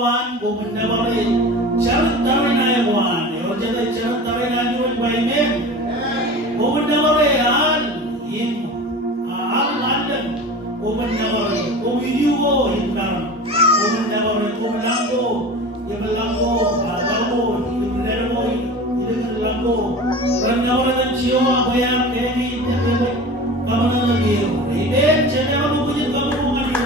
Tuhan, bumenda bari, syarat tarin na yawan, ewan jatay syarat tarin na yawan baimen, bumenda bari an, in, andan, bumenda bari, bumidiyo, hintaran, bumenda bari, bumilanggo, ibalanggo, balanggo, ibalanggo, ibalanggo, bumenda bari dan siwa, bayang, kegi, kegi, kamu lagi, iden, saya kamu punya kamu mengambil.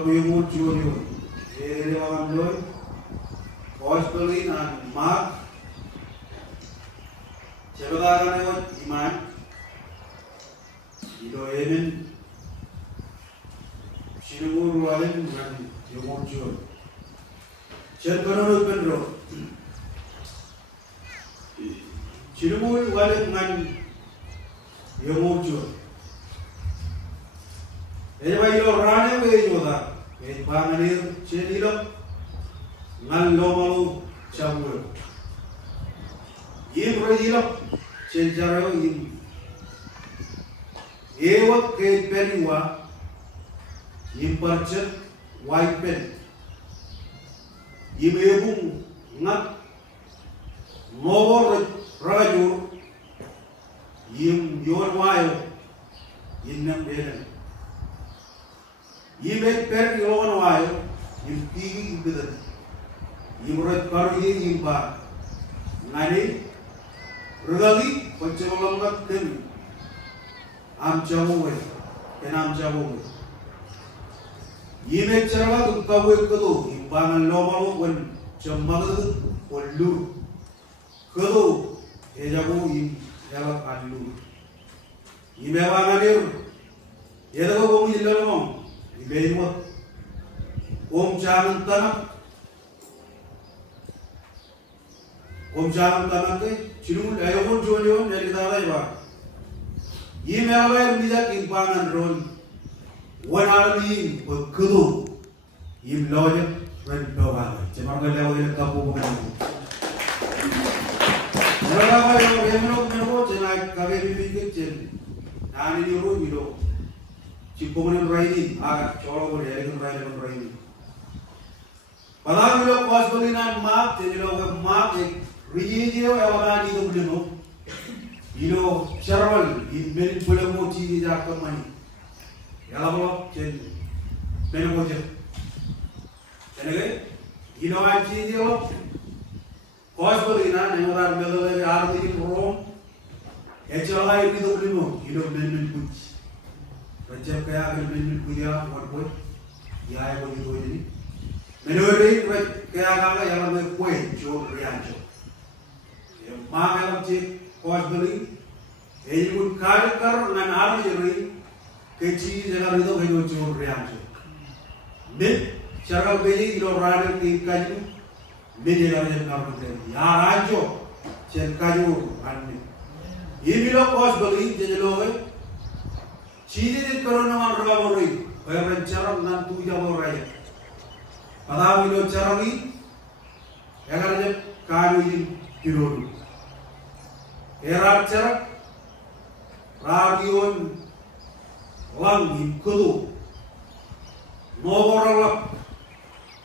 Kabuyung Junior, Elevan Loy, Gospelin and Mark, Chevadagan Iman, Ido Emin, Shinur Walin, and Yomon Junior. Cherkano Pedro, Chinumul Walin, and Yomon Junior. Ewa ilo rane we yoda, e panganir chenilo, ngal lomalu chamul. Yim royilo, chenjaro yim. Ewa ke peniwa, yim parchet white pen. Yim ebung ngat, novo rajur, yim yon wayo, yim nam belen. You make per your own while, you pee with it. You write party in bar. Nani, Rudali, but you will not them. I'm Jawaway, and I'm Jawaway. You make Chava to cover Kudu, in Bang and Lomalo when Jamal or Lu. Kudu, Ejabu in Yellow and Lu. You may have a Yellow in Lomon. Ibeimot Om Janantana ke Chilul Ayobon Jolion Nelidaiva Yimawa Mida Kimpang and Ron one army with Kudu Yim Lawyer Red Dova Chamanga will Kapu Rava Yemo tonight Kavi Kitchen and in your room Chipoman Raini, Cholo, Eric Raini. Padamilo Cosbolin and Mark, Tenilo Mark, Regio, Avani, you know, Sharwell, in many Pulamuti is after money. Yellow, Benamoja. Anyway, you know, I see you. Cosbolin and another Miller are in Rome. HLI with the Blimo, you know, Benjamin Butch. Jab kaya agar bin puja और कोई यहाँ है कोई कोई नहीं मैंने वो रे kaya kala यहाँ में कोई जो रियांचो ये माँ में लग चे कॉस बली ये जो कार्य कर ना नाम जरूरी कई चीज़ जगह रिदो कई जो रियांचो मिल चरकल बेजी इलो राडर की काजू मिल जगह जब काम करते हैं यहाँ राजो चल काजू आने ये मिलो कॉस बली जैसे लोग Chidi corona marrori, where charam nan tu jaborai. Padavilo charami, Egarajep Kari Pirodu. Era charak, Radion Lang in Kudu. Novoralap,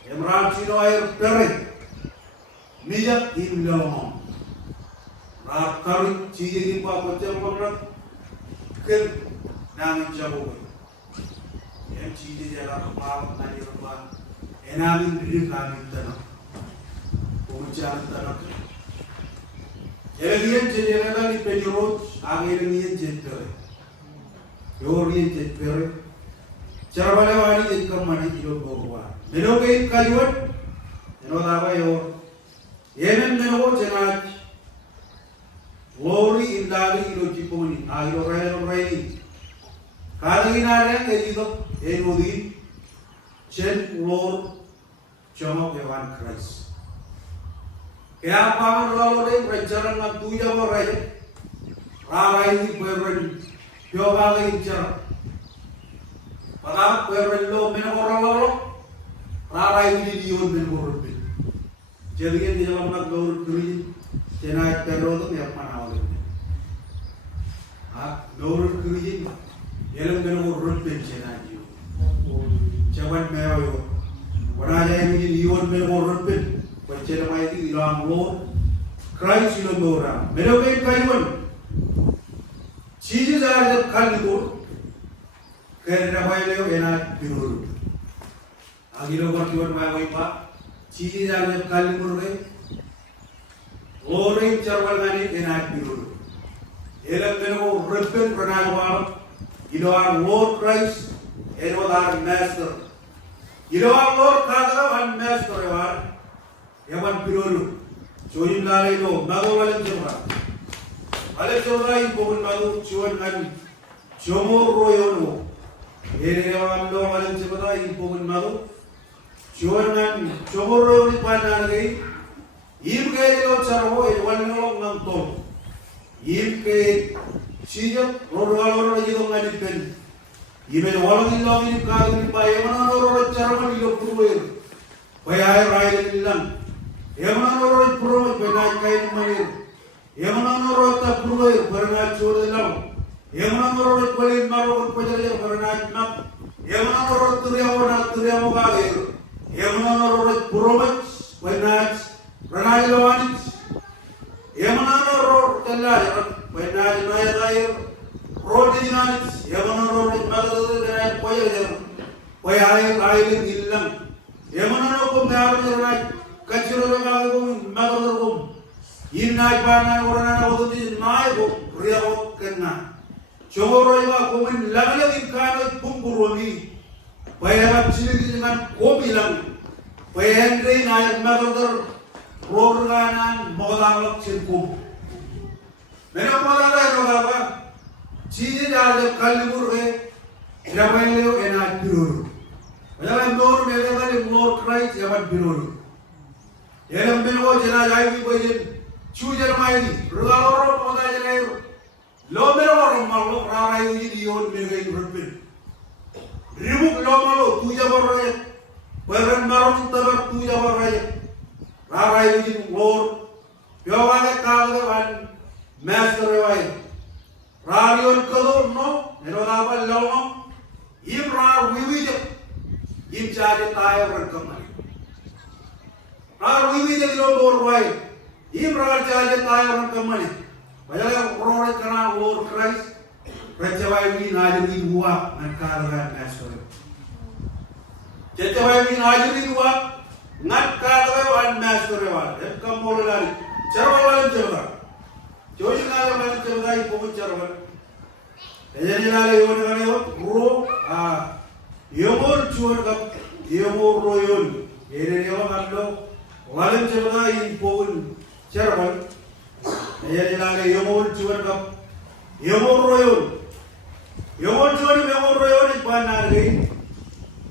Emrachino air pere, Mijak in Lomon. Rakari, Chidi Papa Champa, Kel. Namin Jabo, MG Jala, Nani, and I'm in Greek Hamilton. Ujan Tanak. Alien generally penny roads are alien gentler. Your oriented period. Charavalawani is commanded your Bogua. Menoke Kayuan, and Olavayo. Yemen Meno Janach. Glory in Dali Logiponi, Ayo Ray. Kalinaren Edido, Edudi, Chen Lord, Chom Evan Christ. Kaya Paman Lord, Recharan of Tuya Moray, Rai, Perin, Piovali in Chara. Pada, Perin Low Menoro, Rai Vidion Menor. Jelly and the Yamaha Lord Green, Tenai Pedro, the Yapan. Lord Green. Yellow Meno Rupin Chenaju. Chavan Mayo. When I am in you and Meno Rupin, but Chenamai Long Lord, Christ Ilomora. Menoke Kaiwan. Cheeses are the Kalidur. Keranawayo and I Puru. Agilo got you on my way back. Cheeses are the Kalidur. Lord Charwalani and I Puru. Yellow Meno Rupin You know our Lord Christ and our Master. Ilawan Lord kada wan mes korewan. Yaman piroru. Join lalai lo mago walam jomra. Walam jomra impun mago chuan kan jomor royono. Ere yaman lo walam jomra impun mago chuan kan jomor royoni panan gay. Im ke lo charho ewan lo ngantong. Im ke sijat rodwalo jidong ngani pen. Imen walang ilang ini kagum pa yaman ro charho ilo purwer. Bayay rai ilang. Yaman ro purwer benai kain manir. Yaman ro ta purwer berna chode lam. Yaman ro kolin maro pajale berna nak. Yaman ro turiya mo bagay. Yaman ro purwer benai Ranai lawanit, yamana ro tella, benai naya dair, ro dinanit, yamana ro magdal benai poyar air illang, yamana ro kum dar benai kaciro benai kum magdal kum, inai bana orana odut nai kum riau kenna, chomoro iwa kumin lagi kana pumpuromi, poyar cili dengan komilang, poyar nai magdal Roganan modalok cirkum. Mereka modalnya roga Ciri ada kalibur Japanleo enak birur. Jalan nor mereka kali nor krai jaman birur. Jalan beno jana jai bi bojen cujar maini. Roga loro modal jana lo mero orang malu rarai uji dion mereka berpin. Ribuk lo malu tuja berraya. Beran marong tabar tuja berraya. Rarai ujin lor, biawale kalga wan master rewai. Rarion kalau no, neroda lawan, imrar wiwije, imcari tayar berkemari. Rar wiwije lo lor wai, imrar cari tayar berkemari. Bayar rore kena lor Christ, percaya ini najari dua nangkara master. Percaya ini najari dua. Ngat kada wan master wan em kamol lari charwalan charwa joy nala man charwa ipo charwa ejani nala yon gane ro yomor chuar kap yomor royon ere yo gando walan charwa ipo charwa ejani nala yomor chuar kap yomor royon ipan nari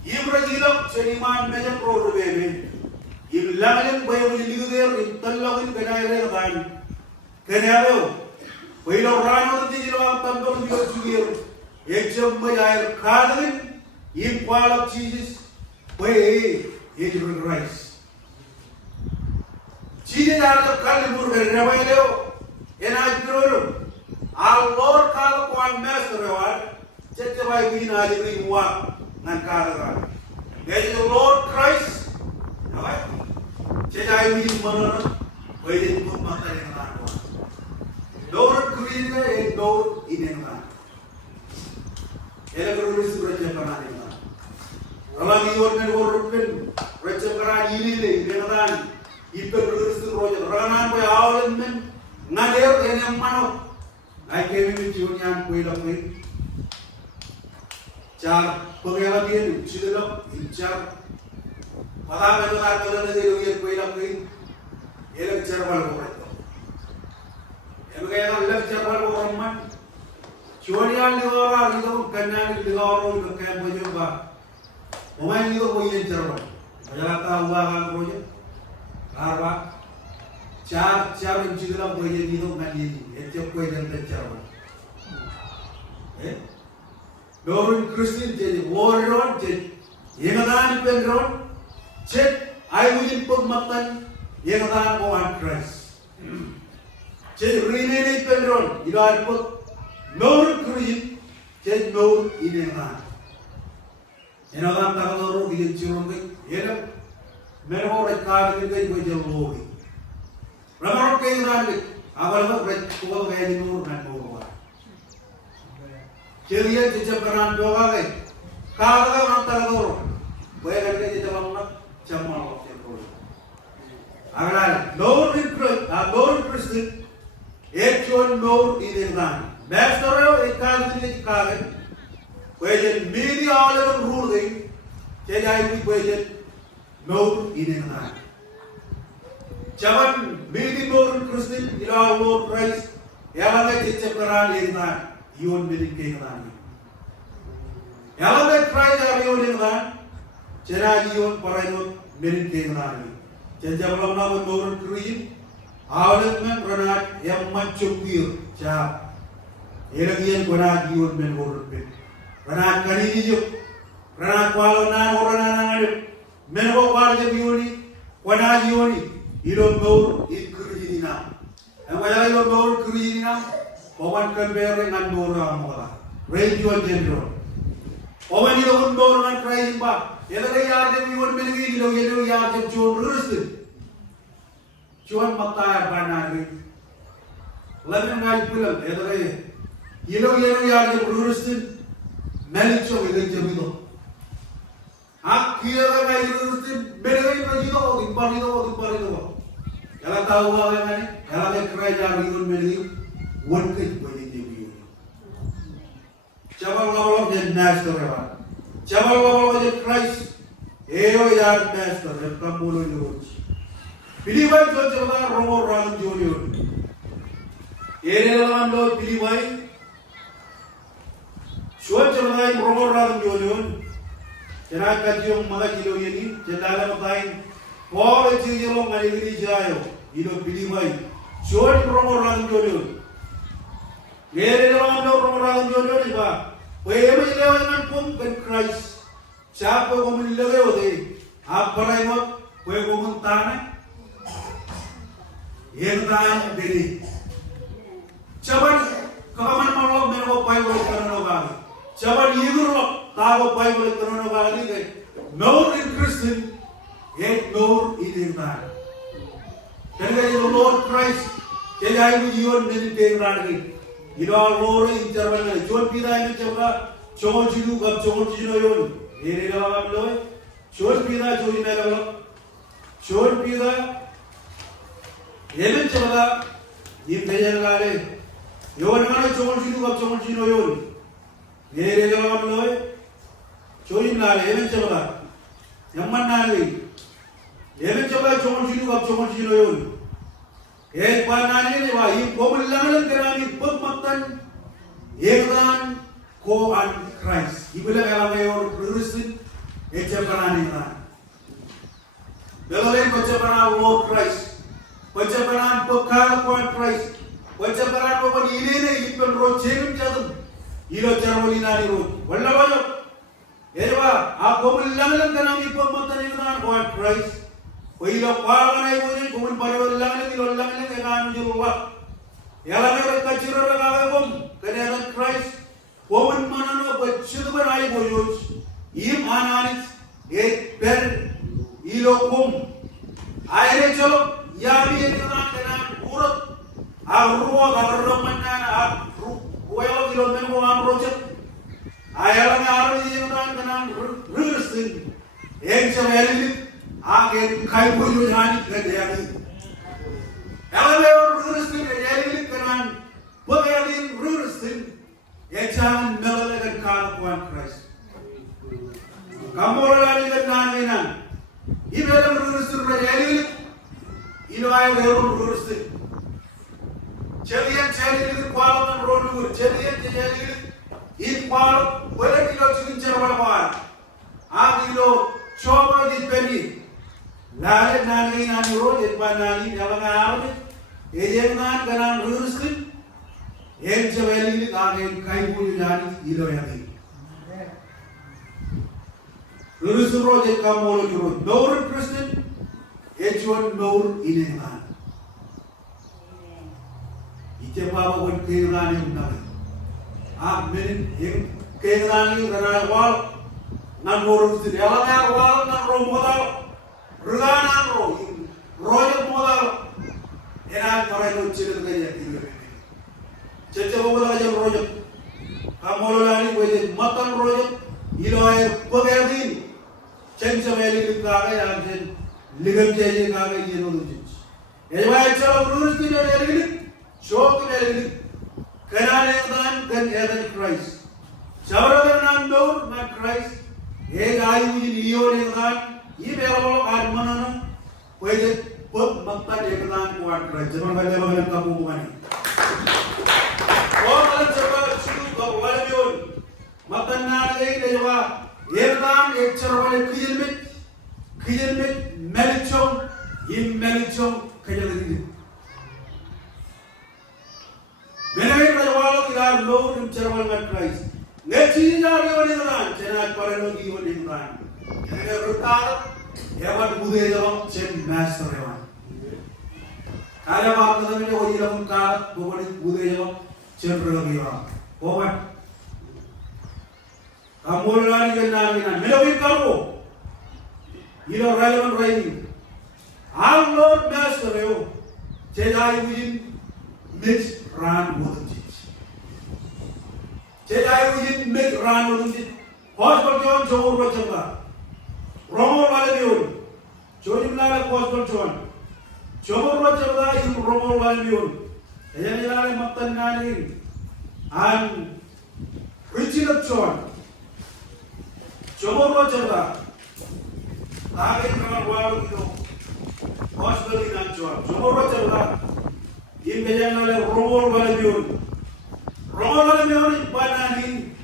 imrajilok seniman meja pro rubebe Im langan bayo ligo der im talawin kanayre kan kanayro bayo rano di jiro tambo di sugir ekjam bayar kadin im palak cheeses bayo ejur rice cheese ar kalibur rewailo ena jiro al lor kal kwan master reward chette bay bi na li wa nan kala ga lord Christ awai Cedai wujud mana, wujud pun mata yang lain. Dor kuliah dor ini mana. Ela berulis berjaya mana ini mana. Kalau iwan menurutkan berjaya kerana ini ni mana. Ibu berulis berjaya kerana apa awal men ngalir yang mana. Naik kami menjualnya kue lapis. Car pengelah dia sudah incar. Padahal itu tak kalau nanti dia kue lapis, elok cerval orang tu. Elok yang elok cerval orang man, curian lihat itu kenal lihat orang itu kayak macam apa. Pemain itu kue cerval, macam tahu orang kue, apa? Car mencuri kue itu mandi, itu kue yang cerval. Dorun Kristen jadi warrior jadi, yang ada di penron. Cek, I will put matan yang ada on Christ. Cek, really pendron, you are put no creed, cek no in a man. You know that Tagalog is children, you know, men who are carving the way of glory. Remember, came around it, I will not read to go away more than more. Chilian to Japan, go away. Carga Tagalog, where they did along. Jamal of the Lord. Agora, Lord Christ, Echuan Lord in the land. Master, a country in Kagan, where the media all ruling, Jadi we budget no in na. Jaman maybe more Christian ila Lord Christ yalang ay titseparan in na yun binigay na. Yalang ay Christ ay yun na jena yun para yun binigay na. Jadi jaman naman more Christian awalnya men renat yang mencupir jap. Ilagian kena yun men more bin. Renat kani dijuk. Renat walau nan orang nan ada. Men ko warga yuni kena yuni. Ilong gaur ikri na. Ang kaya ilong gaur ikri na, pawan kembere ngan dora mola. Region general. Pawan ilong gaur ngan krai ba. Ela kaya ada miwan meligi ilong ya jam cuan rustin. Cuan mata banari. Lalu ngai pulang. Ela kaya ilong ya jam rustin. Melicho ilong jam itu. Hak kira ngai rustin. Meligi ilong itu. Impar itu. Kalau tahu apa yang ini, kalau ada kerajaan riun meli, wanted bagi dia. Coba lawan jadi master apa? Coba lawan jadi Christ, yar master, kamu lo nyuruh. Pilih baik tu coba romor ram junior. Lawan lo pilih baik. Suat coba romor ram junior. Jangan kajian maga kilo ini, jangan matain. All the children of my Jayo, you know, believe me. Short from around Jolio. Here around Jolio, wherever you live in Pump and Christ, Chapo woman Levode, Aparaimo, where woman Tana, Yentan Billy. Chaban, common Molo, Mero Bible Coronavirus. Chaban Yuguro, Tavo Bible Coronavirus. No in Christian. Yet Lord in his man. Can I the Lord Christ? Can I be you and meditate running? You know, Lord in German, John Pida and Java, John Jilu, John Jino, here in our Loy, John Pida, John John Pida, Yemen Java, in Payalale, you are not John Jilu, John Jino, here in our Loy, John Lale, Yemen Java, Yamanali. Yemen coba cuma cino yun. Panan ini wah, ini komulang kerani pematan, yeran ko an Christ. Ibu lagi orang yang berusin, panan ini kan. Belain panan Lord Christ, panan pekal ko an Christ, panan paman ini ipen rocerim jadum, ilo cermolina ni ro. Wallah banyak. Ewa, aku komulang kerani pematan ini kan ko an Christ. Wihila paman ay punya kumun pariwal lang ni lolang lang kaya juruwa. Yalang ay kaciro lang agam kaya Christ. Kumun manano bacchud bar ay boyos. Im ananis per ilokum. Ayre chalo yami etna kena urat. Arruwa garraman na ruwa kilomen ko amrochet. Ayalang arri etna kena rusin. Ek chameli आगे खाई कोई जानी कर दिया नहीं ऐसे और रूरस्टिन ये लिख करना वो ये दिन रूरस्टिन ये चांद मेले का काल कौन क्राइस्ट कमोला लाने का नाम है ना ये मेले रूरस्टिन में ये लिख इनो आये वो रूरस्टिन चलिए लिख पालो में रोड चलिए लिख इन पालो बड़े किलो चिकन चरवाल पार आप किलो चौबा जित पेनी Lalu nani roh, jepang nani, apa ngaruh? Ejen kan kanan ruskin, yang cewek ini kagen kai pun jadi ilo yang ini. Rus roh jepang molo roh, nor Kristen, ejuan nor ini kan. Ice bapa pun kehilangan yang nabi. Amin, yang kehilangan karena wal, nan moro Kristen, apa ngaruh wal nan roh modal. Ruganan royal modal enak orang itu cerita kerja tiga. Cerita modal aja royal. Kamu lari boleh makan royal. Ilo air pegerdin. Cerita meli kagai aja. Ligam jadi kagai ini nunggu. Ewa cerita urus kita dari show kita dari. Kenal yang kan Christ. Saudara nan dor na Christ. ayu iliyo dengan ibe kalau kan mana wajib makta dengan kuat jangan balik kamu bukan oh malam coba sudah kau walaupun makta nari dewa yerdan ekcerwale kijilmet melichong kaya lagi Menawi rajawalo kita low cerwal ngat price. Ngeci jari wani dengan cenat parelo di wani dengan. Jadi rutar yawan bude jawab cen master yawan. Ada apa kita ni wani dalam kar bukan bude jawab cen pergi yawan. Bukan. Kamu lagi kenal dengan menawi kamu. Ilo relevant raini. Our Lord master yo. Cedai wujin mix ran wudunjit. Cedai wujin mix ran wudunjit. Hospital John Jomur bacanga. Romor wale biun. Jodim lala hospital John. Jomur bacanga in romor wale biun. Ayan lala maktan nanin. An Richard John. Jomur bacanga. Lagi kawan walu itu. Hospital in John. Jomur bacanga. In Bejanale, Romor Valabion. Romor Valabion in Pananin.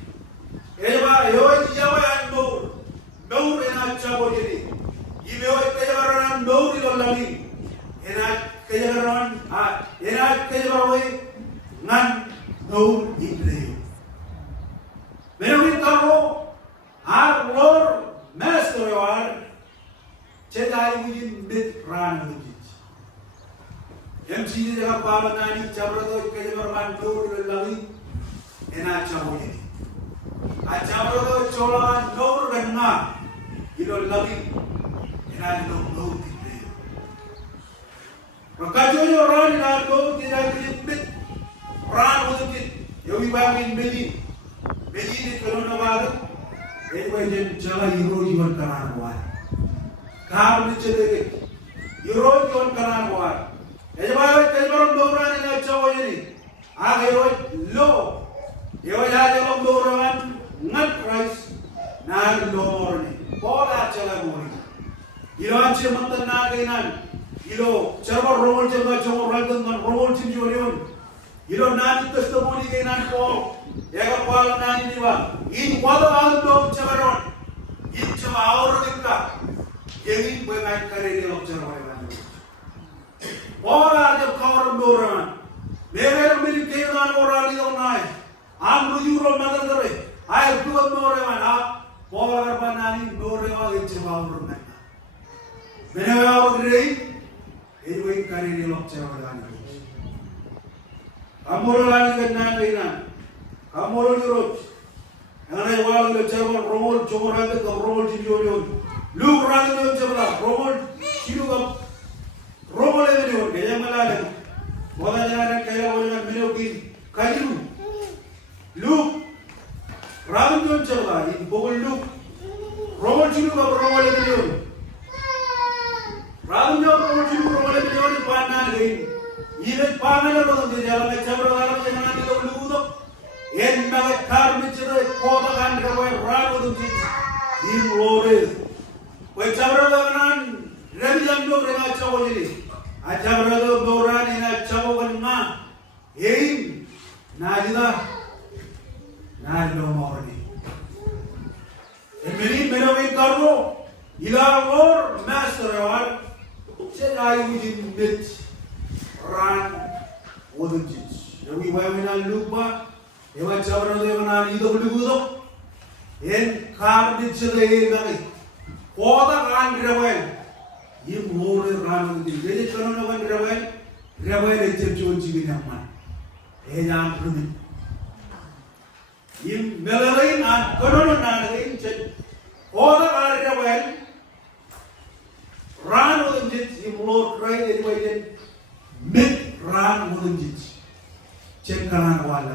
Eva, Yoy Jawa and Nour in a Chabodini. If you are Nour in Olami, in a Kajaran, in a Kajaraway, none Nour in Play. When we come, our Lord Master, Chedai within mid run. MC jaga pamanani cabrodo kejemerman dulu lagi enak cabodi. Cabrodo colan nur renga ilo lagi enak nur tidak. Rakajojo orang enak nur tidak kejepit orang untuk yogi bangin beli di kolona baru. Ewen jaga hero jiwan kanan buat. Kau dicedek hero jiwan kanan buat. Kejaran doran ini cawo ini, akhirnya lo, jalan doran ngat rice, nang lor ini, pola cila mori. Ilo ancam mantan naginan, ilo cara roll jaga cawo ragan dengan roll cinju leon, ilo nani testimoni ginan ko, ya kapal nani diwa, ini wala wala dong cabaron, ini cuma awal kita, ini bukan karya lo cara Orang jab kawar doran, mereka meri kehidupan orang itu naik. Am rujuk orang mana terus, ayat dua doran mana, orang berpanani doran orang itu orang mana. Mereka orang ini, itu yang kari di lok cerita ni. Kamu orang ini kenal dengan, kamu orang jurus. Yang ada orang itu cerita romol, cuma itu romol cinjolion. Lu orang itu cerita romol cinjul. Romol ini orang kaya malah, orang jangan kaya orang menyuki kayu, look, ramu tu cerita ini bukan look, romol cilu apa romol ini orang, ramu romol cilu romol ini orang panas ini, ini panas orang tu jalan macam orang jangan itu look tu, yang mereka kar mencuri kota kan kerana ramu tu ini orang, macam orang Rabi jamblo rena cawo ini, aja berado doran ina cawo kenma, ini najida, najlo morni. Ini menawi karo, ilawor master awal, cedai wujud bit ran wujud. Jadi wajibnya lupa, ewa cawo berado mana itu bulu ini kar dicedai lagi, kota kan kerana ये मोरे राम दिन ये चलो ना बन रवाय lecture चोन चीज़ नहीं हमारे ये जान पड़े ये मेलराई ना करो ना नहीं चल और आर रवाय रान उधर जित ये मोर ट्राई ये वाले मिट रान उधर जित चेक कराने वाला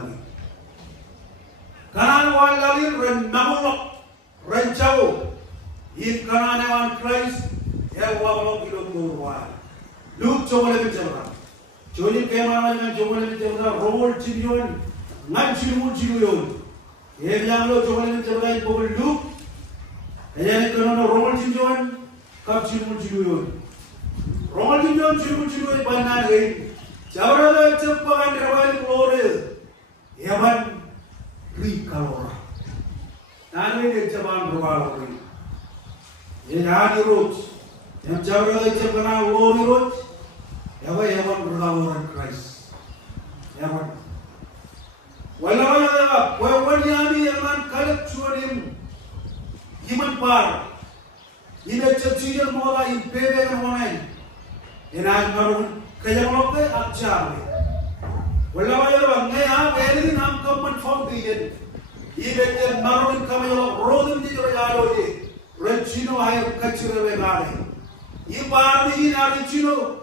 भी रन नमो रन चावो ये कराने वाला Christ ya wablo kilo turwa luk chomole bicara choli kemana dengan chomole bicara roll cinjon ngan cilu cilu ye bilang lo chomole bicara itu luk Ayan ito na Romal Jinjuan, kap Jinmul Jinuyon. Romal Jinjuan, Jinmul Jinuyon, banan rin. Jawara cepakan rawal glore. Yaman ri kalora. Nani de cepakan rawal ri. Ye yani roj. Yang jawara cepakan glore roj. Yaman rawal Christ. Yaman. Wala wawan yani yaman kalat chuanim. Iman par. Ina cecian mola in bebe kan monain. Ina marun kaya mola akchar. Wala wala ngaya beri nam kaman form diyen. Ibe marun kamayo rodum di jalo ye. Rechino ay kachire be gade. Ibar ni na rechino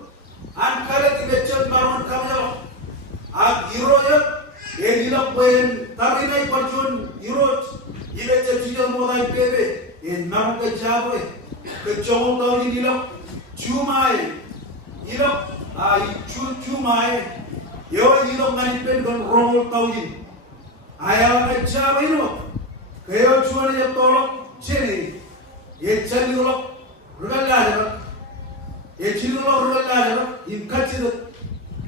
an kale ibe marun kamayo. Ag iroya edilak ben tarinay pachun irot. Ile cecian mola in bebe. In marun kajabe. Kecong tahu ini dilap cumai, dilap cumai, yo dilap nanipen kan rongol tahu ini, ayam macam ini, kaya cuma dia tolak ceri, ye ceri tolak rugal aja, ye ceri tolak rugal aja, ini kacir,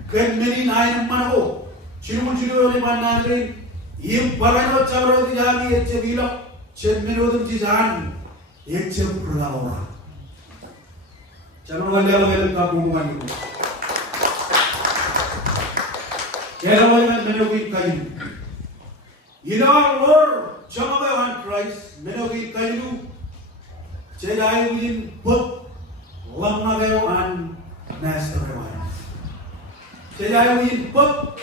kan meni naik mana cium orang mana ni, ini barang macam orang tu jadi ye ceri dilap, ceri meni orang cijan. Ecem perlawanan. Jangan walau kampung itu. Kalau walau menogit kayu. Ina or jangan walau Christ menogit kayu. Cedai win put lamna gawan master gawan. Cedai win put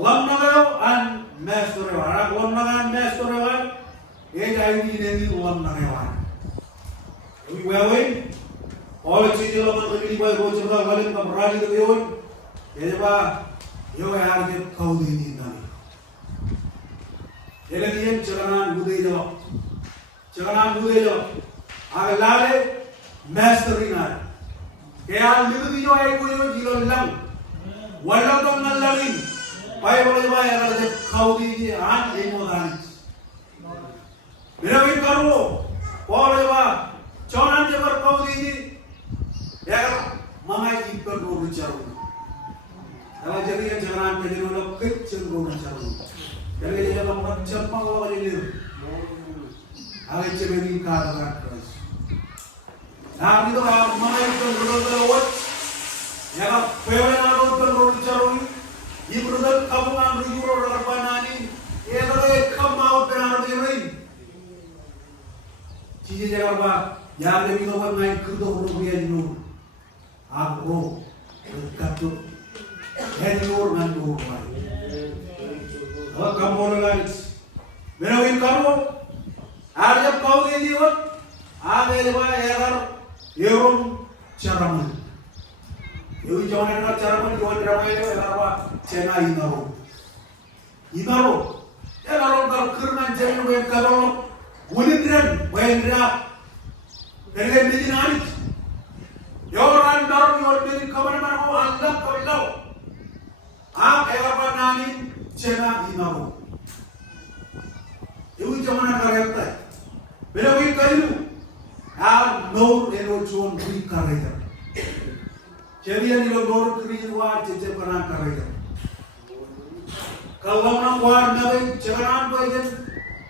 lamna gawan master gawan. Lamna gawan master gawan. Cedai win ini lamna gawan. Wewe, all chीजें लोग तकलीफ है वो चलता वाले कमरानी तो ये जब यो यार के खाओ दे दी ना ये लगी है चलना गुदे जाओ आगे लाले मैस्टरी ना क्या लिखती जो है कोई जो जीरो लंग वाला तो न लगी पाए बोले भाई अगर जब खाओ दीजिए आन एक मोदानी मेरा भी करो बोले भाई Jangan jangan kau ini, ya mangai ikan roh caru. Kalau jadi jangan jadi orang kecil roh caru. Jadi jangan macam apa ini. Kalau ceberi kata keras. Nah itu mangai ikan roh caru. Ya pewanan roh caru. Ibu roh kamu ang ribu roh rapanani. Ya kalau kamu mau peran ini. Cici jangan apa. Ya lebih kawan main kerja kemudian nur, agro, berkatut, nur mandur main. Kamu orang menawin kamu, ada kau di jiwat, ada juga agar yorum caraman. Itu jangan caraman jual ramai itu apa? Cina inaro, ya kalau kerana jangan main kalau buliran, main dia. Dari ini nari, orang baru yang dari kawan mana kau anggap kau tahu, apa nani cina inaru, itu zaman kereta, belawi kayu, nor erosion beri kereta, jadi yang nor kerja luar cecep kena kereta, kalau orang luar nabi jangan bagian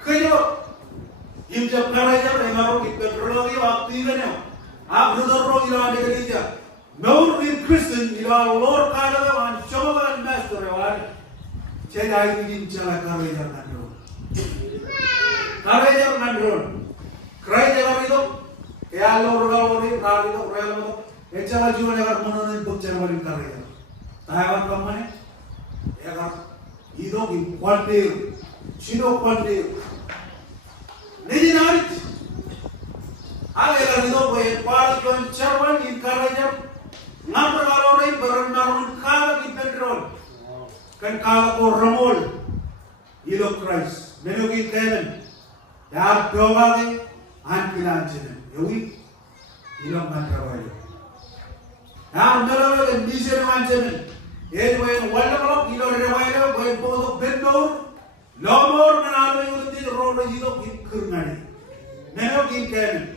kayu. Im jab kerja memang kita berlari waktu ini, brother roh ilah dekat Nur in Kristen ilah Lord kala wan coba master wan, cedai ini cara kerja kandung, kerja itu, ya Lord itu, cara juga agar menurut untuk cara kerja, tahu apa ya kan, itu kuantir, cino kuantir. Niji narik, agar itu boleh paling cerman in kerja, ngambil orang berenang kala di petrol, kan kala ko ramol, ilo Christ, menuki kenen, ya doa ni, ankilan cenen, yawi, ilo matrawali, ya melalu bisa macam ni, wala ilo rewaya, boleh bodoh bendor. Lomor menalo yung rodo jito kirnani. Menogin Kevin.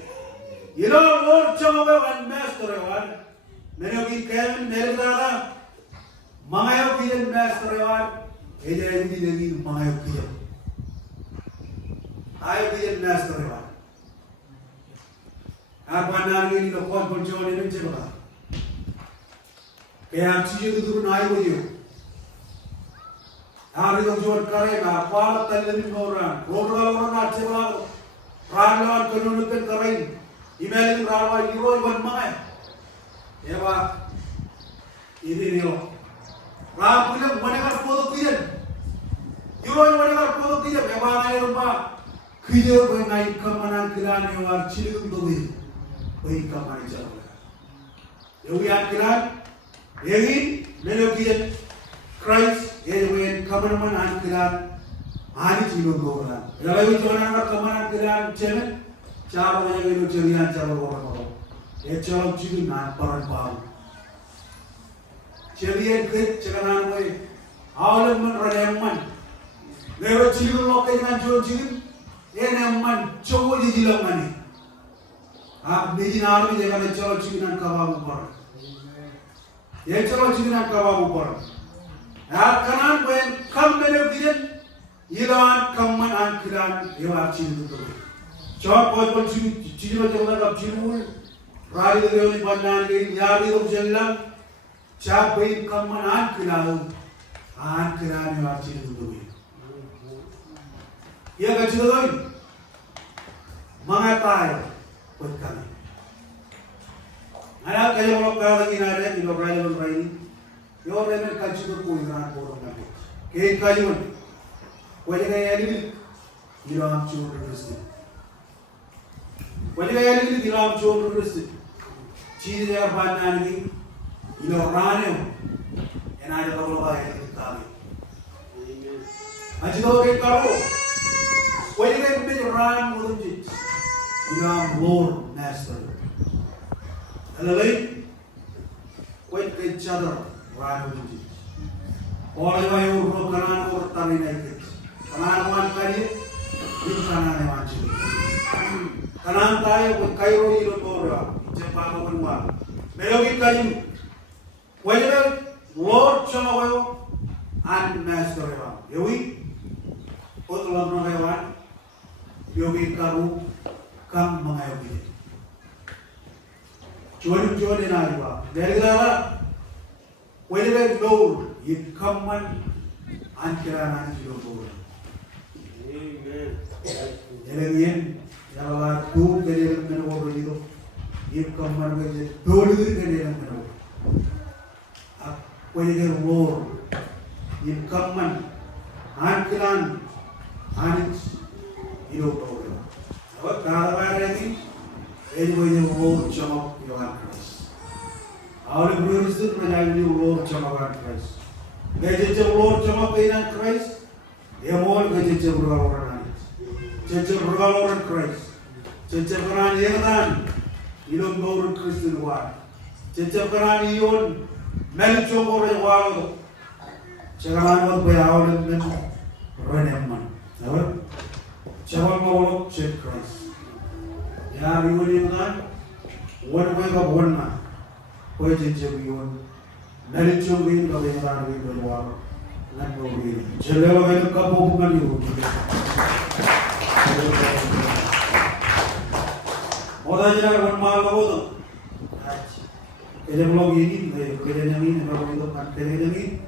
You know, Lord Chamawa and Master Ewan. Menogin Kevin, Melgala. Mangayo Kiyan Master Ewan. Eja Ewan Mangayo Kiyan. I Kiyan Master Ewan. Arpanan in the Port John in Chibaba. Kaya Chiyu to do Nai with you. Hari of John Karena, Pala Talin Moran, Rogan Chibaba. Raglan Kanunukan Karain, Imagine Rava, Euro, one mile. Eva Idio Ram, whatever for the Kidan. Euro, whatever for the Kidan, Eva, Kido, when I come and Kiran, you are chilling the wind. We come on each other. We are Kiran, Yegi, Melokian, Christ, Edwin, Kamerman, and Kiran. Hari cilu goran. Kalau itu orang kemarin kiran cewek, cara yang itu cerian cara orang orang. Cara cilu nak peran baru. Cerian kit cekanan we, awal meneremman. Lewat cilu lokai dengan cilu cilu, nemman coba di jilang mana. Biji nalu jangan cara cilu nak kawabu peran. Cara cilu nak kawabu peran. Kanan we kam menerbian. Ilan kaman an kiran ewa cilu tu. Cakap kau cilu macam mana kau cilu? Rali tu leoni bandar ni nyari tu jalan. Cakap bayi kaman an kiran ewa cilu tu. Ia kau cilu tu? Mengatai perkara. Anak kaya orang kaya lagi nada di luar raya luar ini. Yo orang kaya cilu tu iran orang kaya. Kaya kaya ni. Wajah kaya ni, dilam curi bersih. Wajah kaya ni dilam curi bersih. Ciri dia apa ni? Ilo rane, enak ada kalau kaya ni kami. Aji tu kita karo. Wajah kaya ni ran mudun jit. Dilam Lord Master. Alalai, wajah kaya cadar ran mudun jit. Orang yang urut kanan urut tani naik. Kanan wan kari, ini kanan yang macam. Kanan tayo kairo ilo tora, cepat menguat. Melogit kari, wajib Lord Chamawayo and Master Ewan. Yawi, otolam na Ewan, yogi karu kam mengayogi. Cuan na Ewan. Dari lara, wajib Lord, ikaman angkiranan ilo tora. Eleven, yawa two kere men over itu, if kamar में दो degree करे ना करो, अब कोई के war, if kamar hankilan, hanit, itu problem. अब कहाँ बाहर है कि कोई के war चमक योगान Christ. और ब्रूस तो प्रजापति war चमक Christ. गैजेट war चमक पेना Christ. ये मोल gadget war Cecil bergalauan Christ. Cecil keran yengan. Ilon baurun Kristen wan. Cecil keran iyon. Melchong orang walo. Cekalan wad bayawal men renemman. Apa? Cewal mawalok cek Christ. Ya iyon yengan. Wan koi ka wan na. Koi cecil iyon. Melchong iyon ka yengan iyon walo. Nan baurun. Celewa iyon kapo bukan iyon. Orang jangan bermalu bodoh. Kerja blog ini, kerja yang ini, kalau itu kan kerja yang ini,